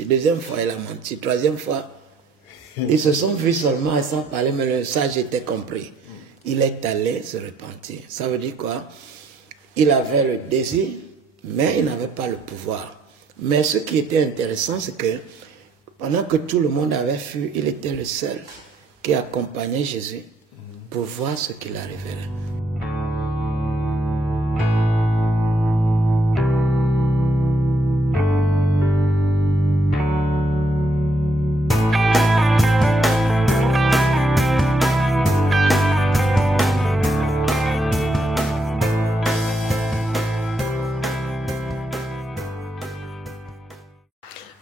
Deuxième fois, il a menti. Troisième fois, ils se sont vus seulement sans parler, mais le sage était compris. Il est allé se repentir. Ça veut dire quoi? Il avait le désir, mais il n'avait pas le pouvoir. Mais ce qui était intéressant, c'est que pendant que tout le monde avait fui, il était le seul qui accompagnait Jésus pour voir ce qu'il arriverait.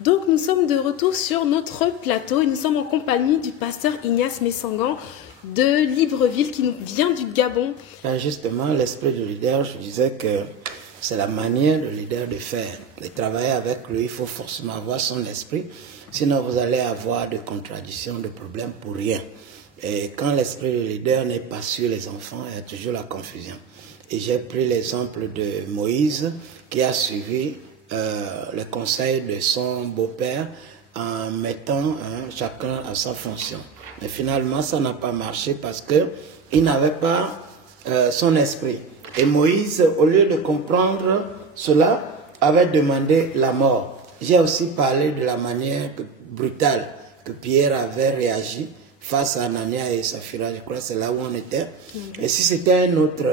Donc nous sommes de retour sur notre plateau et nous sommes en compagnie du pasteur Ignace Messangan de Libreville qui nous vient du Gabon. Justement, l'esprit du leader, je disais que c'est la manière du leader de faire. De travailler avec lui, il faut forcément avoir son esprit, sinon vous allez avoir des contradictions, des problèmes pour rien. Et quand l'esprit du leader n'est pas sur les enfants, il y a toujours la confusion. Et j'ai pris l'exemple de Moïse qui a suivi le conseil de son beau-père en mettant chacun à sa fonction. Mais finalement, ça n'a pas marché parce qu'il n'avait pas son esprit. Et Moïse, au lieu de comprendre cela, avait demandé la mort. J'ai aussi parlé de la manière brutale que Pierre avait réagi face à Anania et Saphira. Je crois que c'est là où on était. Et si c'était un autre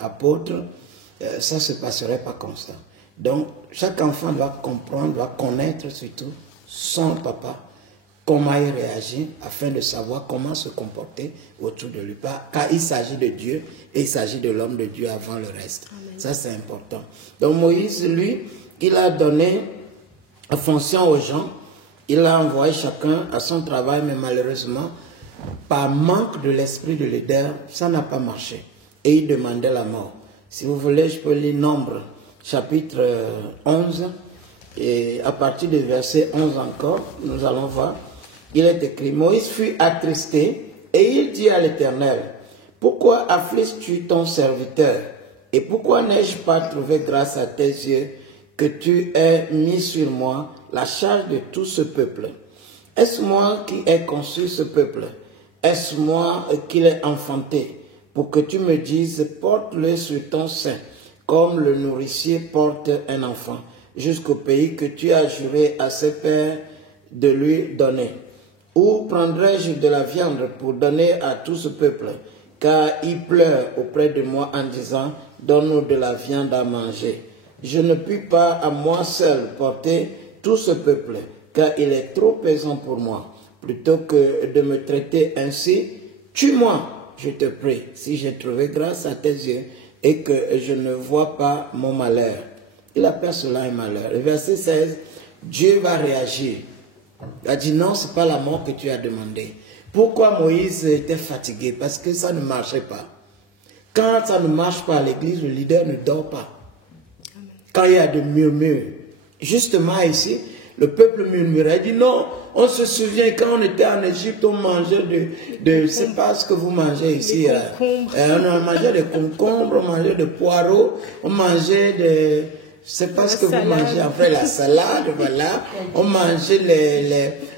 apôtre, ça ne se passerait pas comme ça. Donc, chaque enfant doit comprendre, doit connaître surtout son papa, comment il réagit, afin de savoir comment se comporter autour de lui. Car il s'agit de Dieu et il s'agit de l'homme de Dieu avant le reste. Amen. Ça, c'est important. Donc, Moïse, lui, il a donné la fonction aux gens. Il a envoyé chacun à son travail, mais malheureusement, par manque de l'esprit de leader, ça n'a pas marché. Et il demandait la mort. Si vous voulez, je peux lire Nombre, chapitre 11, et à partir du verset 11 encore, nous allons voir, il est écrit, Moïse fut attristé, et il dit à l'Éternel, pourquoi affliges-tu ton serviteur, et pourquoi n'ai-je pas trouvé grâce à tes yeux, que tu aies mis sur moi la charge de tout ce peuple? Est-ce moi qui ai conçu ce peuple? Est-ce moi qui l'ai enfanté, pour que tu me dises, porte-le sur ton sein, comme le nourricier porte un enfant, jusqu'au pays que tu as juré à ses pères de lui donner. Où prendrai-je de la viande pour donner à tout ce peuple? Car il pleure auprès de moi en disant, donne-nous de la viande à manger. Je ne puis pas à moi seul porter tout ce peuple, car il est trop pesant pour moi. Plutôt que de me traiter ainsi, tue-moi, je te prie, si j'ai trouvé grâce à tes yeux, et que je ne vois pas mon malheur. Il appelle cela un malheur. Le verset 16, Dieu va réagir. Il a dit non, ce n'est pas la mort que tu as demandé. Pourquoi Moïse était fatigué? Parce que ça ne marchait pas. Quand ça ne marche pas à l'église, le leader ne dort pas. Quand il y a de murmures. Justement ici, le peuple murmurait. Il dit non, on se souvient quand on était en Égypte, on mangeait je sais pas ce que vous mangez ici. On mangeait des concombres, on mangeait des poireaux, on mangeait des... Je sais pas ce que vous mangez après la salade, voilà. On mangeait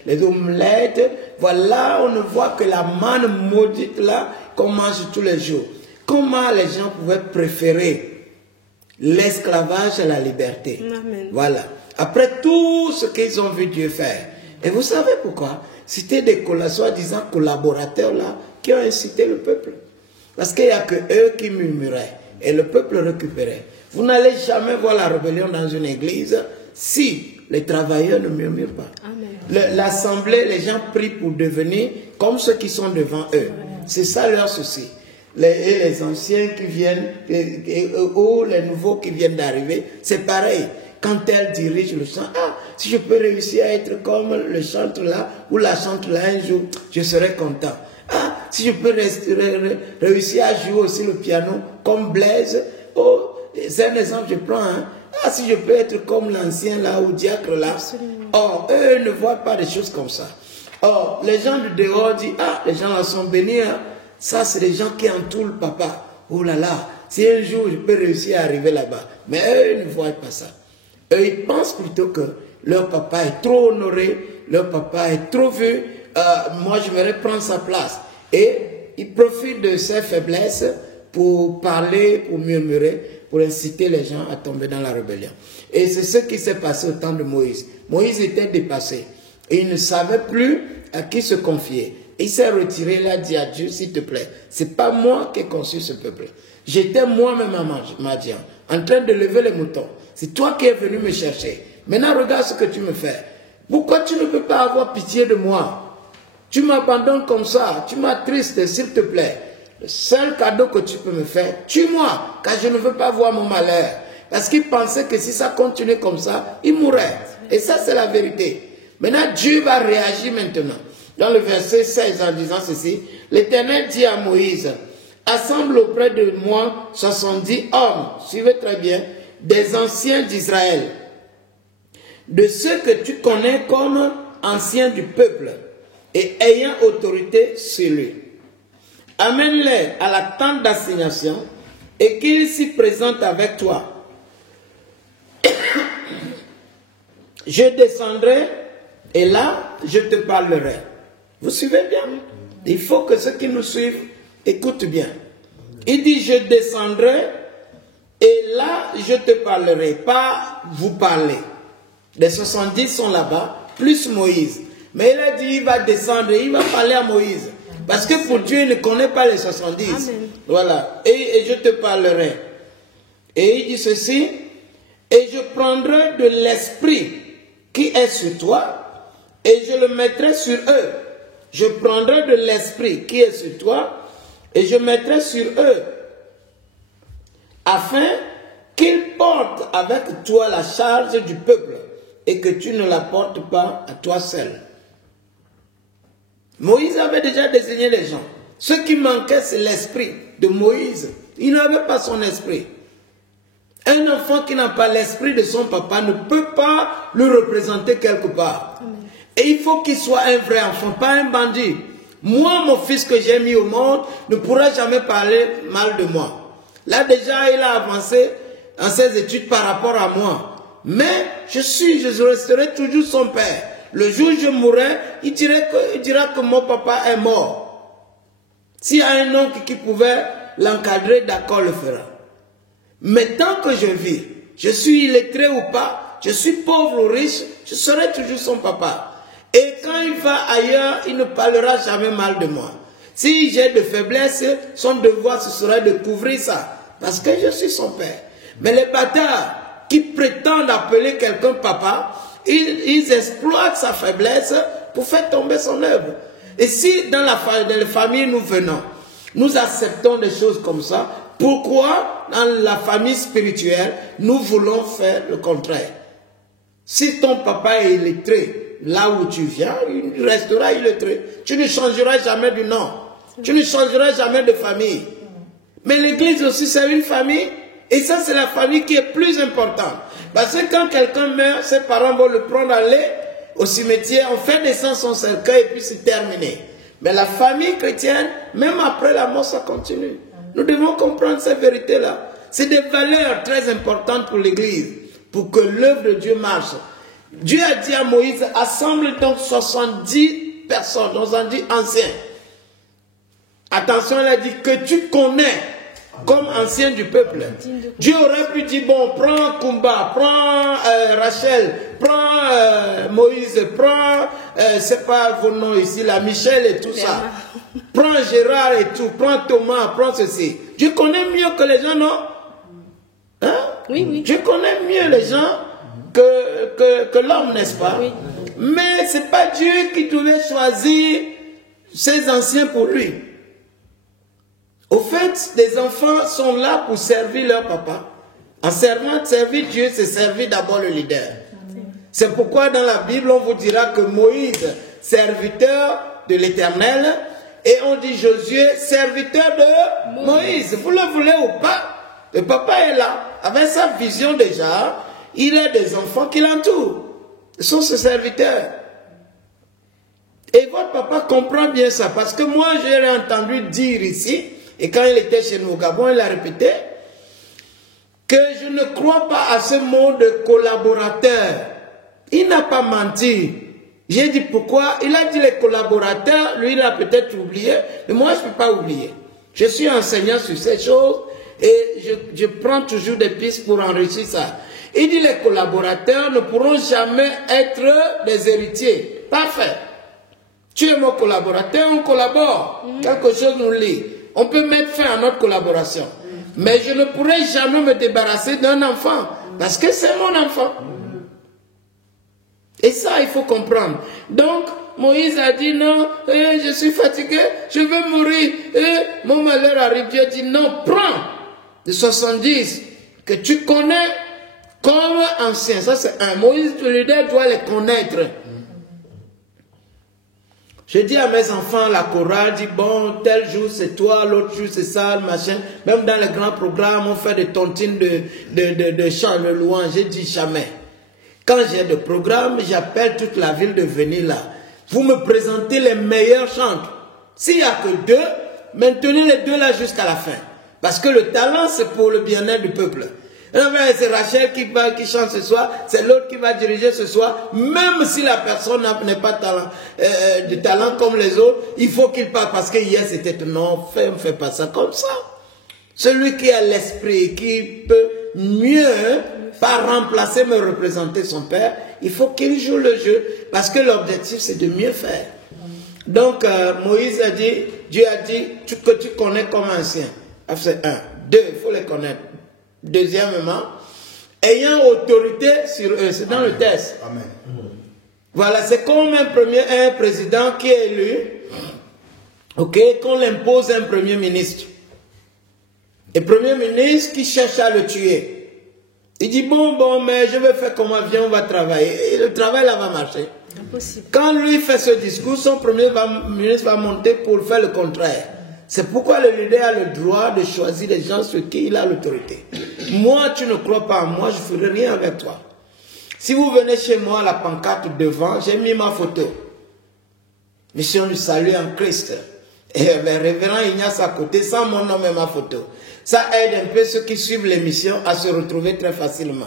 les omelettes. Voilà, on ne voit que la manne maudite là qu'on mange tous les jours. Comment les gens pouvaient préférer l'esclavage à la liberté? Amen. Voilà. Après tout ce qu'ils ont vu Dieu faire. Et vous savez pourquoi? C'était des soi-disant collaborateurs là qui ont incité le peuple. Parce qu'il n'y a que eux qui murmuraient et le peuple récupérait. Vous n'allez jamais voir la rébellion dans une église si les travailleurs ne murmurent pas. L'assemblée, les gens prient pour devenir comme ceux qui sont devant eux. C'est ça leur souci. Les anciens qui viennent, ou les nouveaux qui viennent d'arriver, c'est pareil. Quand elle dirige le chant, si je peux réussir à être comme le chantre là, ou la chantre là un jour, je serai content. Si je peux réussir à jouer aussi le piano comme Blaise, c'est un exemple que je prends. Si je peux être comme l'ancien là, ou diacre là. Eux ne voient pas des choses comme ça. Les gens du dehors disent, les gens là sont bénis. Ça, c'est les gens qui entourent le papa. Oh là là, si un jour je peux réussir à arriver là-bas. Mais eux ne voient pas ça. Eux, ils pensent plutôt que leur papa est trop honoré, leur papa est trop vu, moi j'aimerais prendre sa place. Et ils profitent de ses faiblesses pour parler, pour murmurer, pour inciter les gens à tomber dans la rébellion. Et c'est ce qui s'est passé au temps de Moïse. Moïse était dépassé. Et il ne savait plus à qui se confier. Il s'est retiré, il a dit à Dieu, s'il te plaît, c'est pas moi qui ai conçu ce peuple. J'étais moi-même à Madian, en train de lever les moutons. C'est toi qui es venu me chercher. Maintenant, regarde ce que tu me fais. Pourquoi tu ne peux pas avoir pitié de moi? Tu m'abandonnes comme ça, tu m'attristes, s'il te plaît. Le seul cadeau que tu peux me faire, tue-moi, car je ne veux pas voir mon malheur. Parce qu'il pensait que si ça continuait comme ça, il mourrait. Et ça, c'est la vérité. Maintenant, Dieu va réagir maintenant. Dans le verset 16, en disant ceci, l'Éternel dit à Moïse, assemble auprès de moi 70 hommes, suivez très bien, des anciens d'Israël, de ceux que tu connais comme anciens du peuple, et ayant autorité sur lui. Amène-les à la tente d'assignation, et qu'ils s'y présentent avec toi. Je descendrai, et là, je te parlerai. Vous suivez bien? Il faut que ceux qui nous suivent écoutent bien. Il dit, je descendrai, et là, je te parlerai, pas vous parler. Les 70 sont là-bas, plus Moïse. Mais il a dit, il va descendre, il va parler à Moïse. Parce que pour Dieu, il ne connaît pas les 70. Amen. Voilà. Et je te parlerai. Et il dit ceci, et je prendrai de l'esprit qui est sur toi, et je le mettrai sur eux. Je prendrai de l'esprit qui est sur toi, et je mettrai sur eux, afin qu'ils portent avec toi la charge du peuple, et que tu ne la portes pas à toi seul. Moïse avait déjà désigné les gens. Ce qui manquait, c'est l'esprit de Moïse. Il n'avait pas son esprit. Un enfant qui n'a pas l'esprit de son papa ne peut pas le représenter quelque part. Amen. Et il faut qu'il soit un vrai enfant, pas un bandit. Moi, mon fils que j'ai mis au monde, ne pourra jamais parler mal de moi. Là déjà, il a avancé en ses études par rapport à moi. Mais je resterai toujours son père. Le jour où je mourrai, il dira que mon papa est mort. S'il y a un oncle qui pouvait l'encadrer, d'accord, le fera. Mais tant que je vis, je suis illettré ou pas, je suis pauvre ou riche, je serai toujours son papa. Et quand il va ailleurs, il ne parlera jamais mal de moi. Si j'ai de faiblesse, son devoir ce serait de couvrir ça. Parce que je suis son père. Mais les bâtards qui prétendent appeler quelqu'un papa, ils exploitent sa faiblesse pour faire tomber son œuvre. Et si dans la famille nous venons, nous acceptons des choses comme ça, pourquoi dans la famille spirituelle, nous voulons faire le contraire? Si ton papa est illettré, là où tu viens, il restera illettré. Tu ne changeras jamais de nom. Tu ne changeras jamais de famille. Mais l'église aussi, c'est une famille. Et ça, c'est la famille qui est plus importante. Parce que quand quelqu'un meurt, ses parents vont le prendre, aller au cimetière, on fait descendre son cercueil et puis c'est terminé. Mais la famille chrétienne, même après la mort, ça continue. Nous devons comprendre ces vérités-là. C'est des valeurs très importantes pour l'église, pour que l'œuvre de Dieu marche. Dieu a dit à Moïse, assemble donc 70 personnes, 70 anciens. Attention, il a dit que tu connais comme ancien du peuple. Dieu aurait pu dire, bon, prends Kumba, prends Rachel, prends Moïse, prends, c'est pas vos noms ici, là, Michel et tout ça. Prends Gérard et tout, prends Thomas, prends ceci. Dieu connaît mieux que les gens, non? Hein? Oui, oui. Dieu connaît mieux les gens que l'homme, n'est-ce pas? Oui. Mais c'est pas Dieu qui devait choisir ses anciens pour lui. Au fait, les enfants sont là pour servir leur papa. En servant, servir Dieu, c'est servir d'abord le leader. C'est pourquoi dans la Bible, on vous dira que Moïse, serviteur de l'Éternel, et on dit Josué, serviteur de Moïse. Vous le voulez ou pas, le papa est là. Avec sa vision déjà, il a des enfants qui l'entourent. Ce sont ses serviteurs. Et votre papa comprend bien ça, parce que moi, j'ai entendu dire ici, et quand il était chez nous au Gabon, il a répété que je ne crois pas à ce mot de collaborateur. Il n'a pas menti. J'ai dit pourquoi? Il a dit les collaborateurs, lui il a peut-être oublié, mais moi je ne peux pas oublier. Je suis enseignant sur ces choses et je prends toujours des pistes pour enrichir ça. Il dit les collaborateurs ne pourront jamais être des héritiers. Parfait. Tu es mon collaborateur, on collabore. Quelque chose nous lie. On peut mettre fin à notre collaboration. Mais je ne pourrai jamais me débarrasser d'un enfant parce que c'est mon enfant. Et ça, il faut comprendre. Donc, Moïse a dit non, je suis fatigué, je veux mourir. Mon malheur arrive. Dieu dit non, prends de 70 que tu connais comme ancien. Ça, c'est un. Moïse, le leader, doit les connaître. Je dis à mes enfants, la chorale dit, bon, tel jour c'est toi, l'autre jour c'est ça, machin. Même dans les grands programmes, on fait des tontines de chants, de louanges. J'ai dit jamais. Quand j'ai des programmes, j'appelle toute la ville de venir là. Vous me présentez les meilleurs chants. S'il n'y a que deux, maintenez les deux là jusqu'à la fin. Parce que le talent, c'est pour le bien-être du peuple. C'est Rachel qui chante ce soir, c'est l'autre qui va diriger ce soir. Même si la personne n'est pas de talent comme les autres, il faut qu'il parle. Parce que hier c'était non, ne fais pas ça comme ça. Celui qui a l'esprit, qui peut mieux, pas remplacer, mais représenter son père, il faut qu'il joue le jeu. Parce que l'objectif c'est de mieux faire. Donc Moïse a dit, Dieu a dit que tu connais comme ancien. C'est un. Deux, il faut les connaître. Deuxièmement, ayant autorité sur eux, c'est dans le texte. Amen. Voilà, c'est comme un président qui est élu, ok, qu'on impose un premier ministre. Et premier ministre qui cherche à le tuer. Il dit bon, mais je vais faire comment, viens, on va travailler. Et le travail là va marcher. Impossible. Quand lui fait ce discours, son premier ministre va monter pour faire le contraire. C'est pourquoi le leader a le droit de choisir les gens sur qui il a l'autorité. Moi, tu ne crois pas en moi, je ne ferai rien avec toi. Si vous venez chez moi, la pancarte devant, j'ai mis ma photo. Mission du salut en Christ. Et le révérend Ignace à côté, sans mon nom et ma photo. Ça aide un peu ceux qui suivent l'émission à se retrouver très facilement.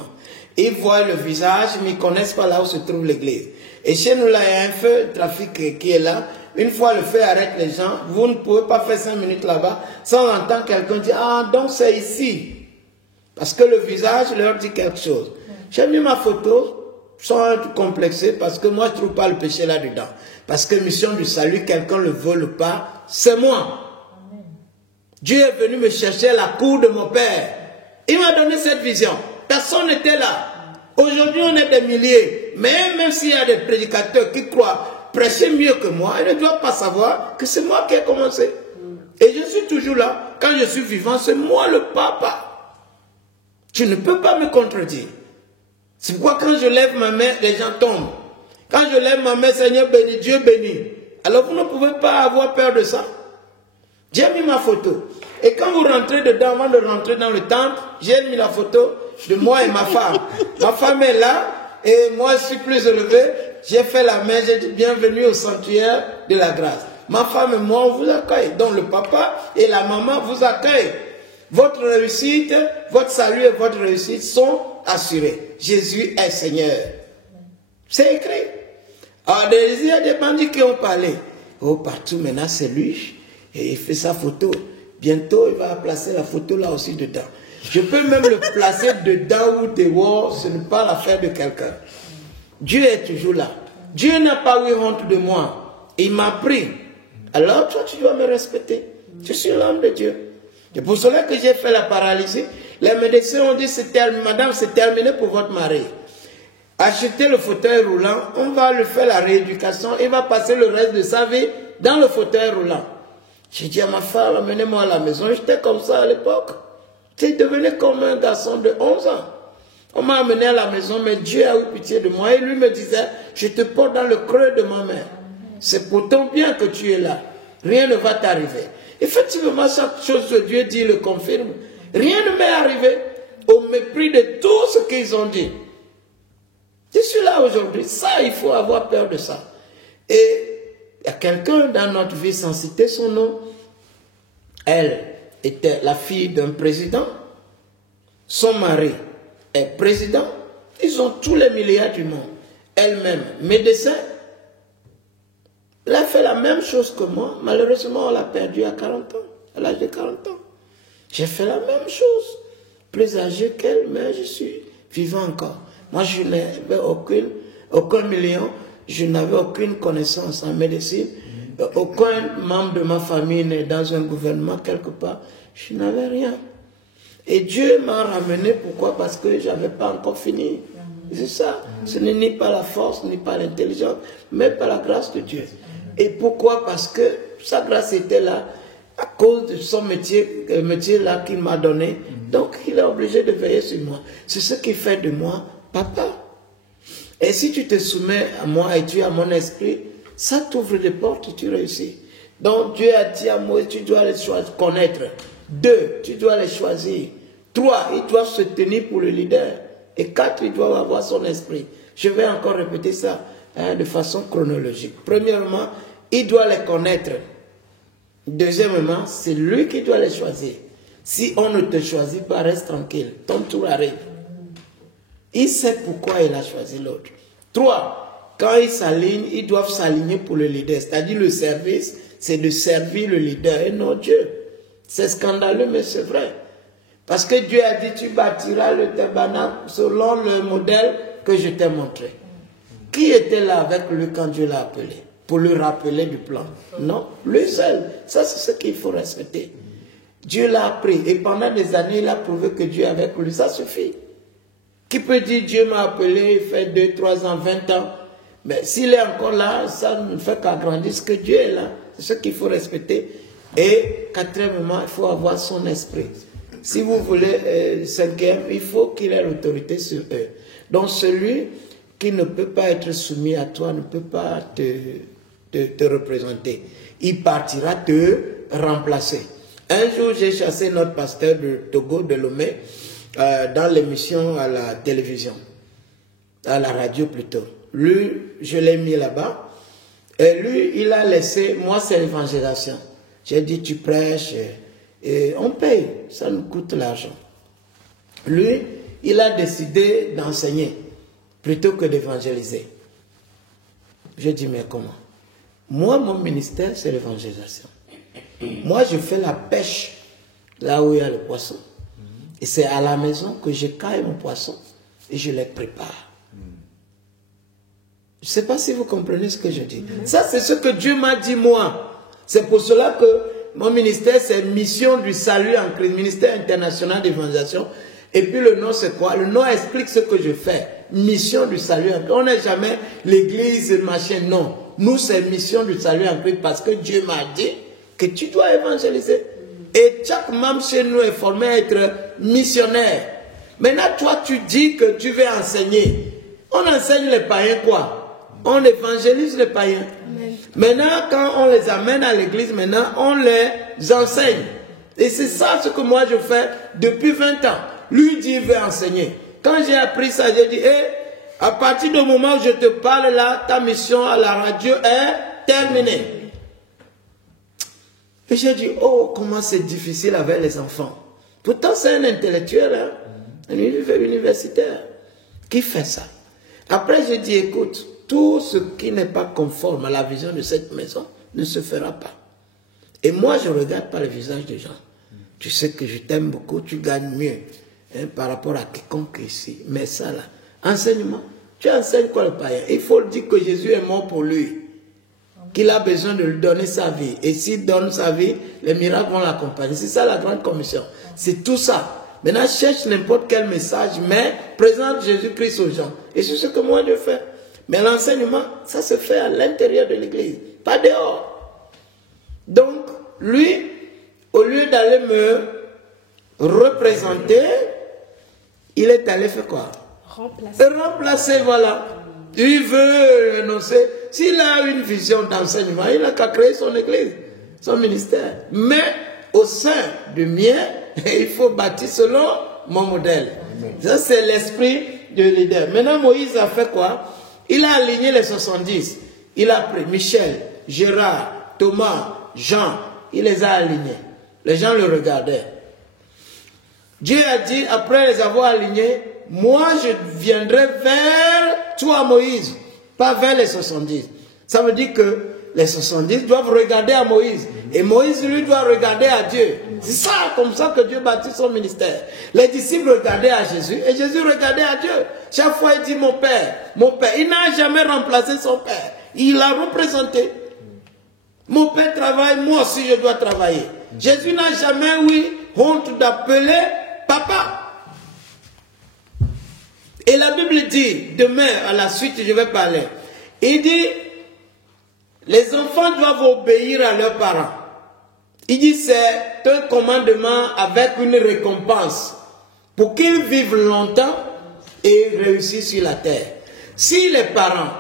Ils voient le visage, mais ils ne connaissent pas là où se trouve l'église. Et chez nous, là, il y a un feu de trafic qui est là. Une fois le feu arrête les gens, vous ne pouvez pas faire 5 minutes là-bas sans entendre quelqu'un dire « Ah, donc c'est ici ». Parce que le visage leur dit quelque chose. J'ai mis ma photo sans être complexé parce que moi je ne trouve pas le péché là-dedans. Parce que mission du salut, quelqu'un ne le vole pas, c'est moi. Amen. Dieu est venu me chercher à la cour de mon Père. Il m'a donné cette vision. Personne n'était là. Aujourd'hui on est des milliers. Mais même s'il y a des prédicateurs qui croient prêcher mieux que moi, il ne doit pas savoir que c'est moi qui ai commencé. Et je suis toujours là. Quand je suis vivant, c'est moi le papa. Tu ne peux pas me contredire. C'est pourquoi quand je lève ma main, les gens tombent. Quand je lève ma main, Seigneur béni, Dieu béni. Alors vous ne pouvez pas avoir peur de ça. J'ai mis ma photo. Et quand vous rentrez dedans, avant de rentrer dans le temple, j'ai mis la photo de moi et ma femme. Ma femme est là. Et moi, je suis plus élevé, j'ai fait la main, j'ai dit bienvenue au sanctuaire de la grâce. Ma femme et moi, on vous accueille. Donc le papa et la maman vous accueillent. Votre réussite, votre salut et votre réussite sont assurés. Jésus est Seigneur. C'est écrit. Alors, il y a des bandits qui ont parlé. Oh, partout maintenant, c'est lui. Et il fait sa photo. Bientôt, il va placer la photo là aussi dedans. Je peux même le placer dedans ou dehors, ce n'est pas l'affaire de quelqu'un. Dieu est toujours là. Dieu n'a pas eu honte de moi. Il m'a pris. Alors toi, tu dois me respecter. Je suis l'homme de Dieu. C'est pour cela que j'ai fait la paralysie. Les médecins ont dit, madame, c'est terminé pour votre mari. Achetez le fauteuil roulant, on va lui faire la rééducation, il va passer le reste de sa vie dans le fauteuil roulant. J'ai dit à ma femme, amenez-moi à la maison. J'étais comme ça à l'époque. J'ai devenu comme un garçon de 11 ans. On m'a amené à la maison, mais Dieu a eu pitié de moi. Et lui me disait, je te porte dans le creux de ma main. C'est pour ton bien que tu es là. Rien ne va t'arriver. Effectivement, chaque chose que Dieu dit le confirme. Rien ne m'est arrivé au mépris de tout ce qu'ils ont dit. Je suis là aujourd'hui. Ça, il faut avoir peur de ça. Et il y a quelqu'un dans notre vie, sans citer son nom. Elle était la fille d'un président. Son mari est président. Ils ont tous les milliards du monde. elle-même médecin. Elle a fait la même chose que moi. Malheureusement, on l'a perdu à 40 ans, à l'âge de 40 ans. J'ai fait la même chose. Plus âgé qu'elle, mais je suis vivant encore. Moi, je n'avais aucun million, je n'avais aucune connaissance en médecine. Aucun membre de ma famille n'est dans un gouvernement quelque part. Je n'avais rien. Et Dieu m'a ramené, pourquoi? Parce que je n'avais pas encore fini. C'est ça. Ce n'est ni par la force, ni par l'intelligence, mais par la grâce de Dieu. Et pourquoi? Parce que sa grâce était là, à cause de son métier, le métier là qu'il m'a donné. Donc, il est obligé de veiller sur moi. C'est ce qui fait de moi papa. Et si tu te soumets à moi et tu as mon esprit, ça t'ouvre des portes et tu réussis. Donc, Dieu a dit à Moïse, tu dois les choisir, connaître. 2, tu dois les choisir. 3, ils doivent se tenir pour le leader. Et 4, ils doivent avoir son esprit. Je vais encore répéter ça de façon chronologique. Premièrement, il doit les connaître. Deuxièmement, c'est lui qui doit les choisir. Si on ne te choisit pas, reste tranquille. Ton tour arrive. Il sait pourquoi il a choisi l'autre. 3, quand ils s'alignent, ils doivent s'aligner pour le leader. C'est-à-dire le service, c'est de servir le leader et non Dieu. C'est scandaleux, mais c'est vrai. Parce que Dieu a dit, tu bâtiras le tabernacle selon le modèle que je t'ai montré. Qui était là avec lui quand Dieu l'a appelé? Pour lui rappeler du plan? Non, lui seul. Ça, c'est ce qu'il faut respecter. Dieu l'a appris. Et pendant des années, il a prouvé que Dieu est avec lui. Ça suffit. Qui peut dire, Dieu m'a appelé, il fait 2, 3 ans, 20 ans. Mais s'il est encore là, ça ne fait qu'agrandir ce que Dieu est là. C'est ce qu'il faut respecter. Et quatrièmement, il faut avoir son esprit. Si vous voulez, cinquième, il faut qu'il ait l'autorité sur eux. Donc celui qui ne peut pas être soumis à toi ne peut pas te représenter. Il partira te remplacer. Un jour, j'ai chassé notre pasteur de Togo, de Lomé, dans l'émission à la télévision, à la radio plutôt. Lui, je l'ai mis là-bas. Et lui, il a laissé, moi c'est l'évangélisation. J'ai dit, tu prêches, et on paye, ça nous coûte l'argent. Lui, il a décidé d'enseigner, plutôt que d'évangéliser. J'ai dit, mais comment? Moi, mon ministère, c'est l'évangélisation. Moi, je fais la pêche, là où il y a le poisson. Et c'est à la maison que je caille mon poisson, et je les prépare. Je ne sais pas si vous comprenez ce que je dis. Ça, c'est ce que Dieu m'a dit, moi. C'est pour cela que mon ministère, c'est Mission du Salut en Christ, ministère international d'évangélisation. Et puis le nom, c'est quoi? Le nom explique ce que je fais. Mission du Salut en Christ. On n'est jamais l'église, machin, non. Nous, c'est Mission du Salut en Christ parce que Dieu m'a dit que tu dois évangéliser. Et chaque membre chez nous est formé à être missionnaire. Maintenant, toi, tu dis que tu veux enseigner. On enseigne les païens quoi? On évangélise les païens. Amen. Maintenant, quand on les amène à l'église, maintenant, on les enseigne. Et c'est ça ce que moi je fais depuis 20 ans. Lui dit, il veut enseigner. Quand j'ai appris ça, j'ai dit, à partir du moment où je te parle là, ta mission à la radio est terminée. Et j'ai dit, oh, comment c'est difficile avec les enfants. Pourtant, c'est un intellectuel, hein, un universitaire, qui fait ça. Après, j'ai dit, écoute, tout ce qui n'est pas conforme à la vision de cette maison ne se fera pas. Et moi, je ne regarde pas le visage des gens. Tu sais que je t'aime beaucoup, tu gagnes mieux par rapport à quiconque ici. Mais ça là, enseignement, tu enseignes quoi le païen? Il faut dire que Jésus est mort pour lui, qu'il a besoin de lui donner sa vie. Et s'il donne sa vie, les miracles vont l'accompagner. C'est ça la grande commission. C'est tout ça. Maintenant, cherche n'importe quel message, mais présente Jésus-Christ aux gens. Et c'est ce que moi je fais. Mais l'enseignement, ça se fait à l'intérieur de l'église, pas dehors. Donc, lui, au lieu d'aller me représenter, il est allé faire quoi? Remplacer, voilà. Il veut énoncer. S'il a une vision d'enseignement, il n'a qu'à créer son église, son ministère. Mais au sein du mien, il faut bâtir selon mon modèle. Ça, c'est l'esprit de leader. Maintenant, Moïse a fait quoi? Il a aligné les 70. Il a pris Michel, Gérard, Thomas, Jean. Il les a alignés. Les gens le regardaient. Dieu a dit, après les avoir alignés, moi je viendrai vers toi, Moïse. pas vers les 70. Ça veut dire que les 70 doivent regarder à Moïse. Et Moïse, lui, doit regarder à Dieu. C'est ça, comme ça que Dieu bâtit son ministère. Les disciples regardaient à Jésus et Jésus regardait à Dieu. Chaque fois, il dit mon Père, mon Père. Il n'a jamais remplacé son Père. Il l'a représenté. Mon Père travaille, moi aussi je dois travailler. Jésus n'a jamais eu honte d'appeler Papa. Et la Bible dit, demain, à la suite, je vais parler. Il dit, les enfants doivent obéir à leurs parents. Il dit, c'est un commandement avec une récompense pour qu'ils vivent longtemps et réussissent sur la terre. Si les parents,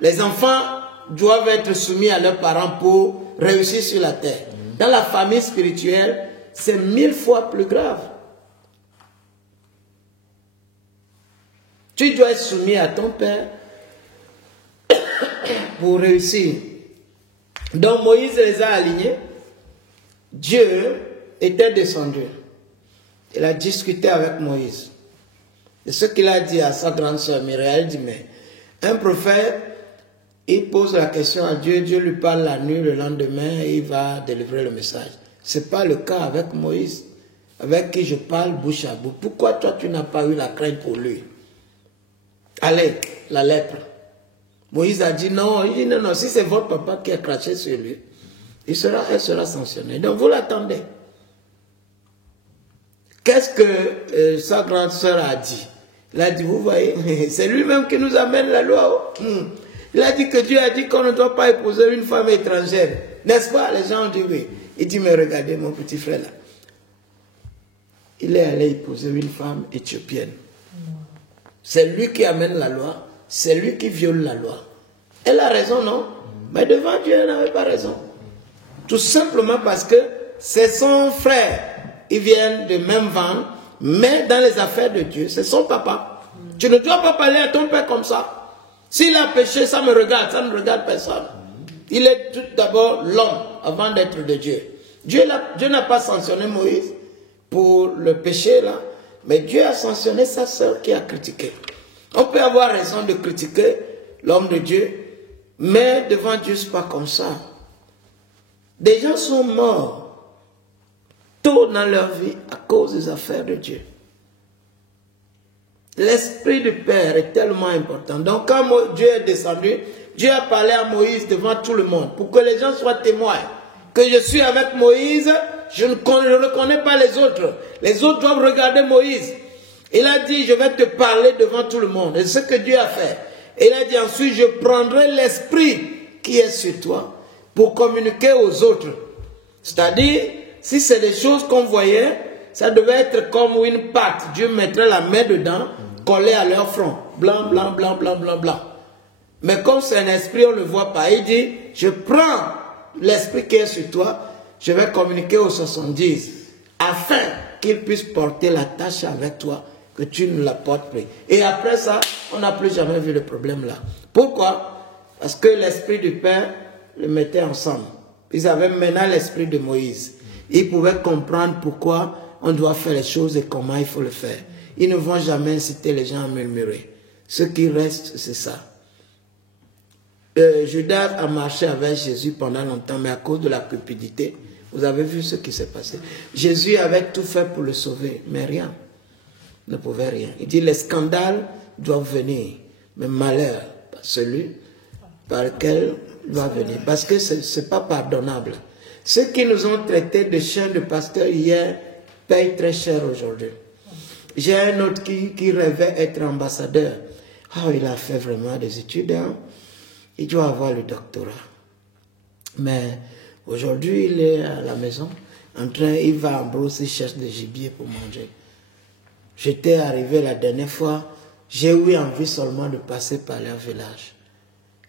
les enfants doivent être soumis à leurs parents pour réussir sur la terre. Dans la famille spirituelle, c'est 1000 fois plus grave. Tu dois être soumis à ton père pour réussir. Donc Moïse les a alignés. Dieu était descendu. Il a discuté avec Moïse. Et ce qu'il a dit à sa grande sœur Myriam, il dit, mais un prophète, il pose la question à Dieu, Dieu lui parle la nuit, le lendemain, il va délivrer le message. Ce n'est pas le cas avec Moïse, avec qui je parle bouche à bouche. Pourquoi toi tu n'as pas eu la crainte pour lui? Allez, la lèpre. Moïse a dit non, il dit non, non, si c'est votre papa qui a craché sur lui, elle sera sanctionnée. Donc vous l'attendez. Qu'est-ce que sa grande sœur a dit? Il a dit, vous voyez, c'est lui-même qui nous amène la loi. Il a dit que Dieu a dit qu'on ne doit pas épouser une femme étrangère. N'est-ce pas? Les gens ont dit oui. Il dit, mais regardez mon petit frère là. Il est allé épouser une femme éthiopienne. C'est lui qui amène la loi. C'est lui qui viole la loi. Elle a raison, non? Mais devant Dieu, elle n'avait pas raison. Tout simplement parce que c'est son frère. Ils viennent de même ventre, mais dans les affaires de Dieu, c'est son papa. Tu ne dois pas parler à ton père comme ça. S'il a péché, ça me regarde, ça ne regarde personne. Il est tout d'abord l'homme avant d'être de Dieu. Dieu n'a pas sanctionné Moïse pour le péché là, mais Dieu a sanctionné sa sœur qui a critiqué. On peut avoir raison de critiquer l'homme de Dieu, mais devant Dieu, ce n'est pas comme ça. Des gens sont morts tôt dans leur vie à cause des affaires de Dieu. L'esprit du Père est tellement important. Donc quand Dieu est descendu, Dieu a parlé à Moïse devant tout le monde pour que les gens soient témoins. Que je suis avec Moïse, je ne reconnais pas les autres. Les autres doivent regarder Moïse. Il a dit, je vais te parler devant tout le monde. Et c'est ce que Dieu a fait. Et il a dit ensuite, je prendrai l'esprit qui est sur toi pour communiquer aux autres. C'est-à-dire, si c'est des choses qu'on voyait, ça devait être comme une pâte. Dieu mettrait la main dedans, collée à leur front. Blanc, blanc, blanc, blanc, blanc, blanc. Mais comme c'est un esprit, on ne le voit pas. Il dit, je prends l'esprit qui est sur toi, je vais communiquer aux 70, afin qu'ils puissent porter la tâche avec toi, que tu ne la portes plus. Et après ça, on n'a plus jamais vu le problème là. Pourquoi? Parce que l'esprit du Père le mettait ensemble. Ils avaient maintenant l'esprit de Moïse. Ils pouvaient comprendre pourquoi on doit faire les choses et comment il faut le faire. Ils ne vont jamais inciter les gens à murmurer. Ce qui reste, c'est ça. Judas a marché avec Jésus pendant longtemps, mais à cause de la cupidité, vous avez vu ce qui s'est passé. Jésus avait tout fait pour le sauver, mais rien. Ne pouvait rien. Il dit, les scandales doivent venir, mais malheur, celui par lequel il va venir. Parce que ce n'est pas pardonnable. Ceux qui nous ont traités de chiens de pasteur hier payent très cher aujourd'hui. J'ai un autre qui rêvait être ambassadeur. Oh, il a fait vraiment des études. Hein? Il doit avoir le doctorat. Mais aujourd'hui, il est à la maison. Il va en brousse, il cherche des gibiers pour manger. J'étais arrivé la dernière fois, j'ai eu envie seulement de passer par leur village.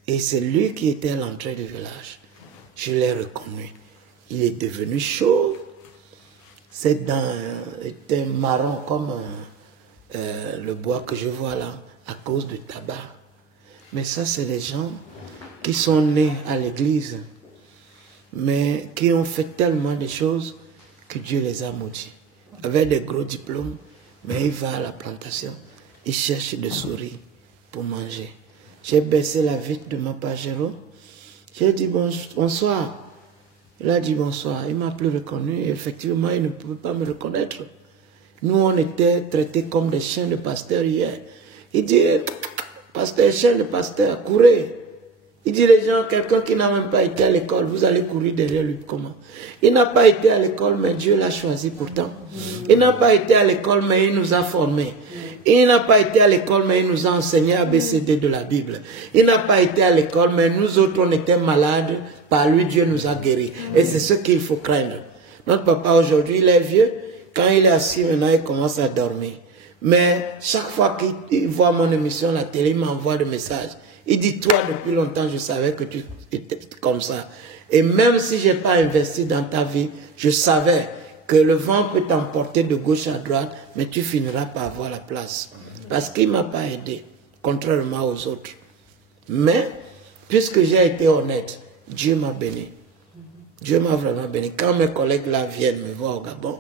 Et c'est lui qui était à l'entrée du village. Je l'ai reconnu. Il est devenu chaud. Ses dents étaient marron comme le bois que je vois là, à cause du tabac. Mais ça, c'est les gens qui sont nés à l'église, mais qui ont fait tellement de choses que Dieu les a maudits. Avec des gros diplômes, mais il va à la plantation, il cherche des souris pour manger. J'ai baissé la vitre de ma Pajero. J'ai dit bonsoir. Il a dit bonsoir. Il ne m'a plus reconnu. Et effectivement, il ne pouvait pas me reconnaître. Nous, on était traités comme des chiens de pasteur hier. Il dit, pasteur, chien de pasteur, courez. Il dit, les gens, quelqu'un qui n'a même pas été à l'école, vous allez courir derrière lui, comment? Il n'a pas été à l'école, mais Dieu l'a choisi pourtant. Il n'a pas été à l'école, mais il nous a formés. Il n'a pas été à l'école, mais il nous a enseigné ABCD de la Bible. Il n'a pas été à l'école, mais nous autres, on était malades. Par lui, Dieu nous a guéris. Et c'est ce qu'il faut craindre. Notre papa, aujourd'hui, il est vieux. Quand il est assis, maintenant, il commence à dormir. Mais chaque fois qu'il voit mon émission à la télé, il m'envoie des messages. Il dit, toi, depuis longtemps, je savais que tu étais comme ça. Et même si je n'ai pas investi dans ta vie, je savais que le vent peut t'emporter de gauche à droite, mais tu finiras par avoir la place. Parce qu'il ne m'a pas aidé, contrairement aux autres. Mais, puisque j'ai été honnête, Dieu m'a béni. Dieu m'a vraiment béni. Quand mes collègues là viennent me voir au Gabon,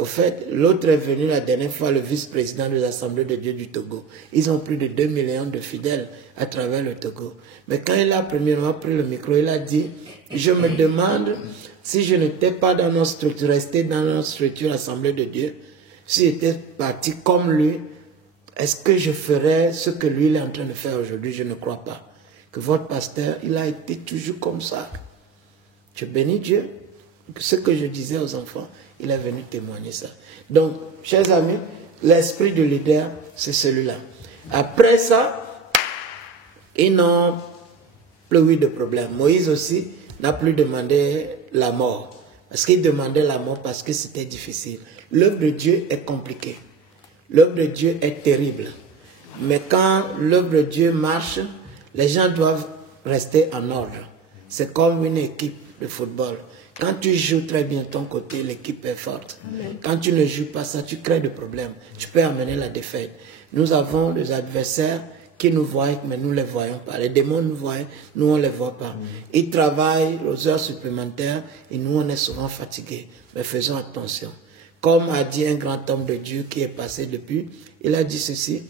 au fait, l'autre est venu la dernière fois, le vice-président de l'Assemblée de Dieu du Togo. Ils ont plus de 2 millions de fidèles à travers le Togo. Mais quand il a premièrement pris le micro, il a dit, je me demande si je n'étais pas dans notre structure, resté dans notre structure Assemblée de Dieu, si j'étais parti comme lui, est-ce que je ferais ce que lui il est en train de faire aujourd'hui? Je ne crois pas. Que votre pasteur, il a été toujours comme ça. Je bénis Dieu. Ce que je disais aux enfants, il est venu témoigner ça. Donc, chers amis, l'esprit de leader, c'est celui-là. Après ça, ils n'ont plus eu de problème. Moïse aussi n'a plus demandé la mort. Parce qu'il demandait la mort parce que c'était difficile. L'œuvre de Dieu est compliquée. L'œuvre de Dieu est terrible. Mais quand l'œuvre de Dieu marche, les gens doivent rester en ordre. C'est comme une équipe de football. Quand tu joues très bien ton côté, l'équipe est forte. Amen. Quand tu ne joues pas ça, tu crées des problèmes. Tu peux amener la défaite. Nous avons des adversaires qui nous voient, mais nous ne les voyons pas. Les démons nous voient, nous on ne les voit pas. Ils travaillent aux heures supplémentaires et nous on est souvent fatigués. Mais faisons attention. Comme a dit un grand homme de Dieu qui est passé depuis, il a dit ceci,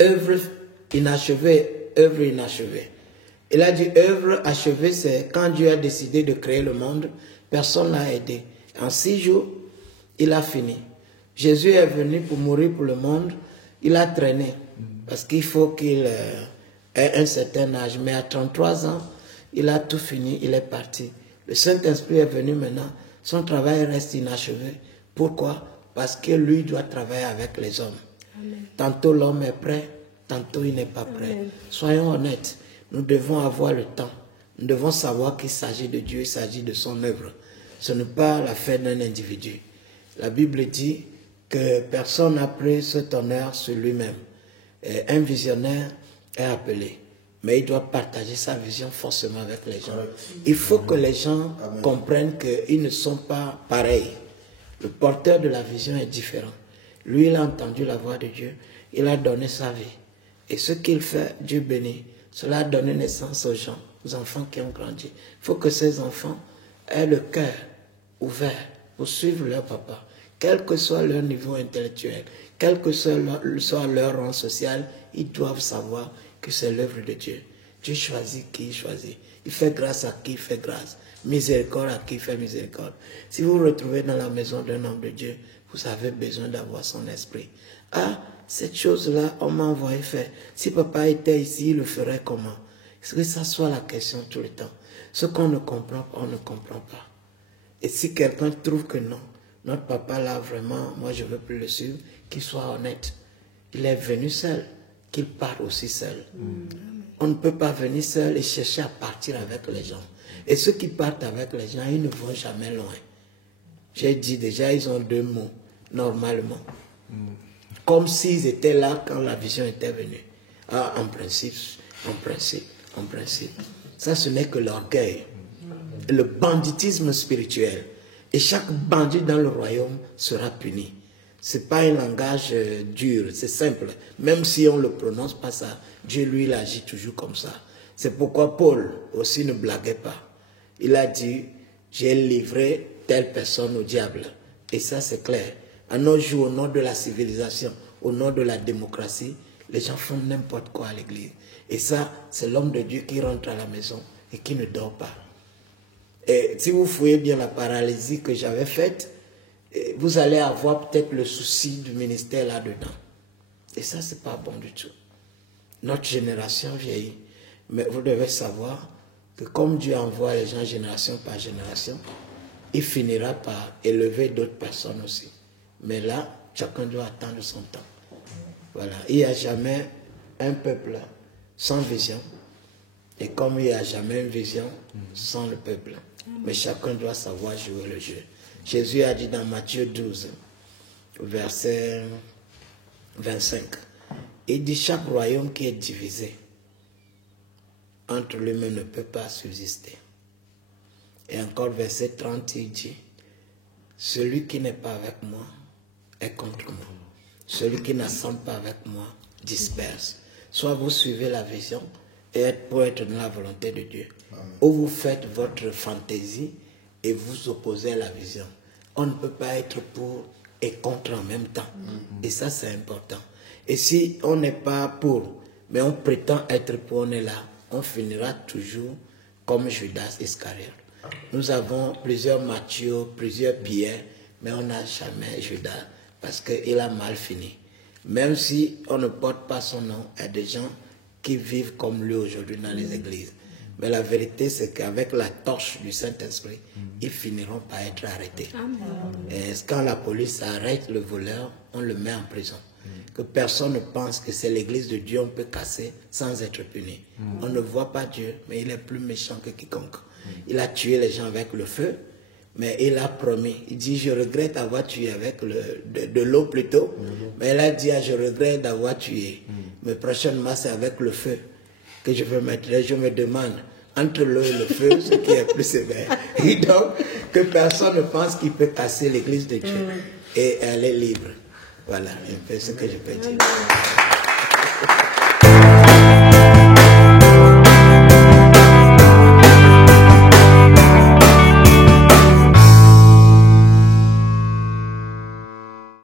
œuvre inachevée, œuvre inachevée. Il a dit œuvre achevée, c'est quand Dieu a décidé de créer le monde, personne n'a aidé. En 6 jours, il a fini. Jésus est venu pour mourir pour le monde, il a traîné. Parce qu'il faut qu'il ait un certain âge. Mais à 33 ans, il a tout fini, il est parti. Le Saint-Esprit est venu maintenant, son travail reste inachevé. Pourquoi? Parce que lui doit travailler avec les hommes. Amen. Tantôt l'homme est prêt, tantôt il n'est pas prêt. Amen. Soyons honnêtes. Nous devons avoir le temps. Nous devons savoir qu'il s'agit de Dieu, il s'agit de son œuvre. Ce n'est pas l'affaire d'un individu. La Bible dit que personne n'a pris cet honneur sur lui-même. Un visionnaire est appelé, mais il doit partager sa vision forcément avec les gens. Il faut que les gens comprennent qu'ils ne sont pas pareils. Le porteur de la vision est différent. Lui, il a entendu la voix de Dieu, il a donné sa vie. Et ce qu'il fait, Dieu bénit. Cela a donné naissance aux gens, aux enfants qui ont grandi. Il faut que ces enfants aient le cœur ouvert pour suivre leur papa, quel que soit leur niveau intellectuel, quel que soit leur rang social, ils doivent savoir que c'est l'œuvre de Dieu. Dieu choisit qui il choisit. Il fait grâce à qui il fait grâce. Miséricorde à qui il fait miséricorde. Si vous vous retrouvez dans la maison d'un homme de Dieu, vous avez besoin d'avoir son esprit. Ah, cette chose-là, on m'a envoyé faire. Si papa était ici, il le ferait comment? Est-ce que ça soit la question tout le temps? Ce qu'on ne comprend pas, on ne comprend pas. Et si quelqu'un trouve que non, notre papa là, vraiment, moi je ne veux plus le suivre, qu'il soit honnête. Il est venu seul, qu'il parte aussi seul. On ne peut pas venir seul et chercher à partir avec les gens. Et ceux qui partent avec les gens, ils ne vont jamais loin. J'ai dit déjà, ils ont 2 mots, normalement. Comme s'ils étaient là quand la vision était venue. Ah, en principe. Ça, ce n'est que l'orgueil. Le banditisme spirituel. Et chaque bandit dans le royaume sera puni. Ce n'est pas un langage dur, c'est simple. Même si on ne le prononce pas ça, Dieu, lui, il agit toujours comme ça. C'est pourquoi Paul aussi ne blaguait pas. Il a dit, j'ai livré telle personne au diable. Et ça, c'est clair. À nos jours, au nom de la civilisation, au nom de la démocratie, les gens font n'importe quoi à l'église. Et ça, c'est l'homme de Dieu qui rentre à la maison et qui ne dort pas. Et si vous fouillez bien la paralysie que j'avais faite, vous allez avoir peut-être le souci du ministère là-dedans. Et ça, c'est pas bon du tout. Notre génération vieillit. Mais vous devez savoir que comme Dieu envoie les gens génération par génération, il finira par élever d'autres personnes aussi. Mais là, chacun doit attendre son temps. Voilà. Il n'y a jamais un peuple sans vision. Et comme il n'y a jamais une vision sans le peuple. Mais chacun doit savoir jouer le jeu. Jésus a dit dans Matthieu 12, verset 25, il dit chaque royaume qui est divisé entre lui-même ne peut pas subsister. Et encore verset 30, il dit, celui qui n'est pas avec moi est contre moi. Celui qui n'assemble pas avec moi disperse. Soit vous suivez la vision et pour être dans la volonté de Dieu. Amen. Ou vous faites votre fantaisie et vous opposez à la vision. On ne peut pas être pour et contre en même temps. Et ça, c'est important. Et si on n'est pas pour, mais on prétend être pour, on est là, on finira toujours comme Judas Iscariote. Nous avons plusieurs Matthieu, plusieurs Pierre, mais on n'a jamais Judas parce qu'il a mal fini. Même si on ne porte pas son nom, il y a des gens qui vivent comme lui aujourd'hui dans les églises. Mais la vérité, c'est qu'avec la torche du Saint-Esprit, ils finiront par être arrêtés. Amen. Et quand la police arrête le voleur, on le met en prison. Que personne ne pense que c'est l'église de Dieu, on peut casser sans être puni. On ne voit pas Dieu, mais il est plus méchant que quiconque. Il a tué les gens avec le feu, mais il a promis. Il dit, je regrette d'avoir tué avec de l'eau plutôt. Mais il a dit, je regrette d'avoir tué. Mais prochainement, c'est avec le feu que je veux mettre. Je me demande, entre l'eau et le feu, ce qui est plus sévère. Et donc, que personne ne pense qu'il peut casser l'église de Dieu. Et elle est libre. Voilà un peu ce que je peux dire.